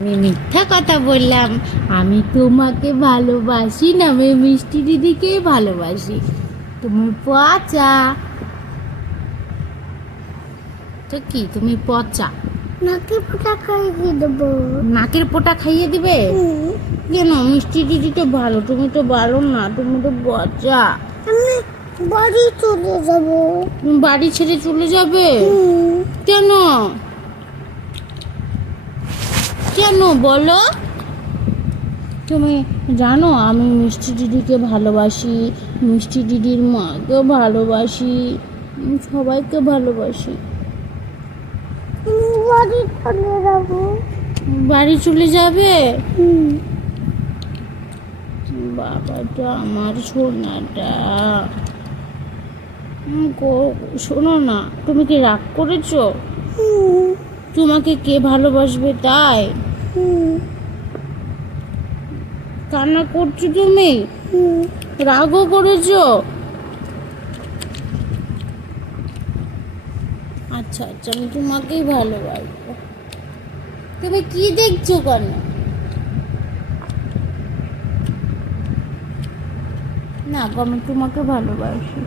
আমি মিথ্যা কথা বললাম। আমি তোমাকে ভালোবাসি না আমি মিষ্টি দিদিকে ভালোবাসি। তুমি পচা। তো কি? তুমি পচা। নাকি পোটা খাইয়ে দেবো। নাকের পোটা খাইয়ে দিবে? কেন? মিষ্টি দিদি তো ভালো তুমি তো ভালো না তুমি তো পচা। আমি বাড়ি চলে যাব। বাড়ি ছেড়ে চলে যাবে? কেন? কেন? বলো। তুমি জানো আমি মিষ্টি দিদিকে ভালোবাসি মিষ্টি দিদির মাকেও ভালোবাসি সবাইকে ভালোবাসি। বাড়ি চলে যাব? বাবাটা আমার সোনাটা। শোনো না তুমি কি রাগ করেছ? তোমাকে কে ভালোবাসবে তাই? কান্না করছ তুমি? রাগও করেছ? আচ্ছা আচ্ছা আমি তোমাকেই ভালোবাসবো। তুমি কি দেখছ কেন? না আমি তোমাকে ভালোবাসি।